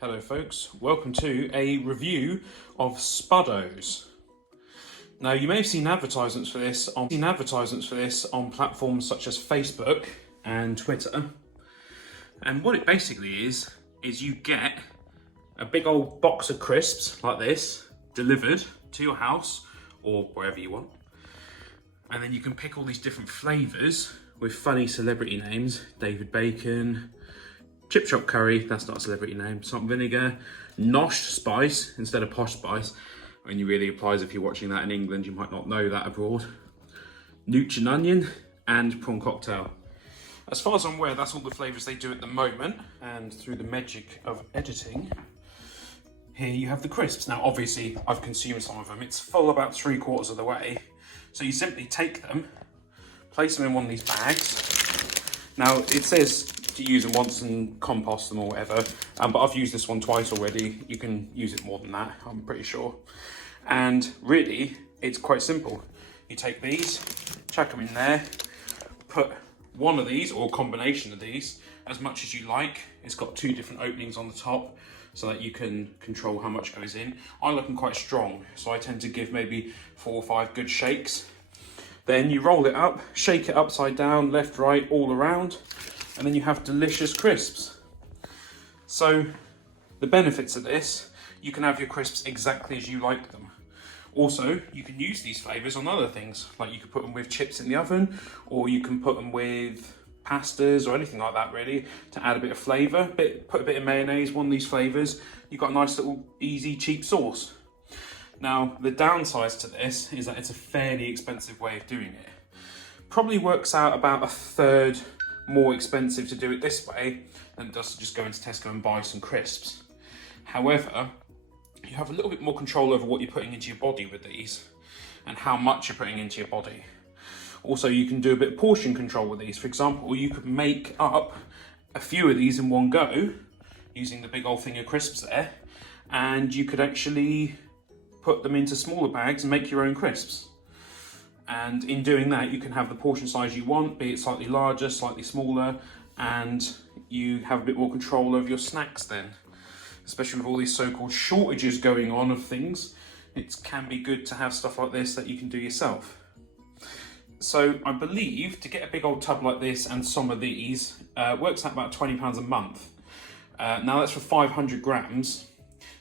Hello folks, welcome to a review of Spudos. Now you may have seen advertisements for this on platforms such as Facebook and Twitter. And what it basically is you get a big old box of crisps like this delivered to your house or wherever you want. And then you can pick all these different flavours with funny celebrity names. David Bacon, Chip Shop Curry, that's not a celebrity name, salt and vinegar, Nosh Spice instead of Posh Spice. Only really applies if you're watching that in England, you might not know that abroad. Nooch and Onion, and Prawn Cocktail. As far as I'm aware, that's all the flavours they do at the moment, and through the magic of editing, here you have the crisps. Now obviously I've consumed some of them, it's full about 3/4 of the way. So you simply take them, place them in one of these bags. Now it says to use them once and compost them or whatever, but I've used this one twice already. You can use it more than that, I'm pretty sure. And really, it's quite simple. You take these, chuck them in there, put one of these or a combination of these, as much as you like. It's got 2 different openings on the top so that you can control how much goes in. I like them quite strong, so I tend to give maybe 4 or 5 good shakes. Then you roll it up, shake it upside down, left, right, all around, and then you have delicious crisps. So the benefits of this, you can have your crisps exactly as you like them. Also, you can use these flavours on other things, like you could put them with chips in the oven, or you can put them with pastas or anything like that really, to add a bit of flavour. Put a bit of mayonnaise, one of these flavours, you've got a nice little easy cheap sauce. Now the downside to this is that it's a fairly expensive way of doing it. Probably works out about 1/3 more expensive to do it this way than it does to just go into Tesco and buy some crisps. However, you have a little bit more control over what you're putting into your body with these and how much you're putting into your body. Also, you can do a bit of portion control with these. For example, you could make up a few of these in one go using the big old thing of crisps there, and you could actually put them into smaller bags and make your own crisps. And in doing that, you can have the portion size you want, be it slightly larger, slightly smaller, and you have a bit more control over your snacks then. Especially with all these so-called shortages going on of things, it can be good to have stuff like this that you can do yourself. So I believe to get a big old tub like this and some of these, works out about £20 a month. Now that's for 500 grams.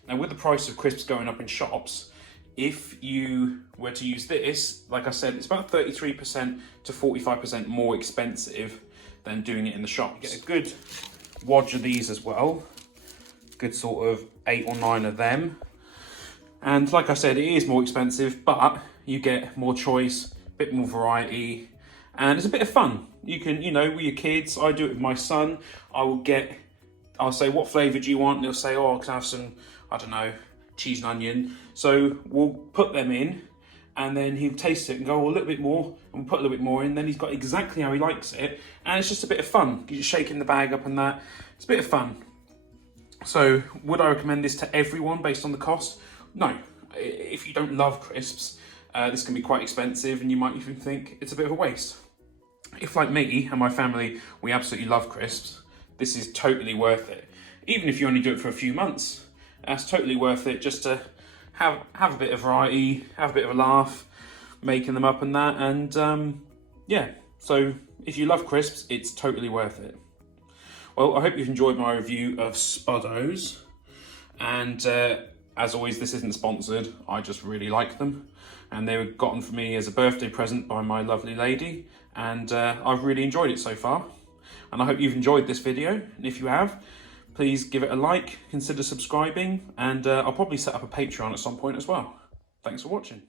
Now with the price of crisps going up in shops, if you were to use this, like I said, it's about 33% to 45% more expensive than doing it in the shops. Get a good wodge of these as well. Good sort of 8 or 9 of them. And like I said, it is more expensive, but you get more choice, a bit more variety, and it's a bit of fun. You can, with your kids, I do it with my son. I'll say, what flavour do you want? And he'll say, oh, I can have some, I don't know, cheese and onion. So we'll put them in and then he'll taste it and go, oh, a little bit more, and we'll put a little bit more in. Then he's got exactly how he likes it. And it's just a bit of fun. You're just shaking the bag up and that. It's a bit of fun. So would I recommend this to everyone based on the cost? No. If you don't love crisps, this can be quite expensive and you might even think it's a bit of a waste. If like me and my family, we absolutely love crisps, this is totally worth it. Even if you only do it for a few months, that's totally worth it just to have a bit of variety, have a bit of a laugh, making them up and that. And yeah, so if you love crisps, it's totally worth it. Well, I hope you've enjoyed my review of Spudos. And as always, this isn't sponsored. I just really like them. And they were gotten for me as a birthday present by my lovely lady. And I've really enjoyed it so far. And I hope you've enjoyed this video. And if you have, please give it a like, consider subscribing, and I'll probably set up a Patreon at some point as well. Thanks for watching.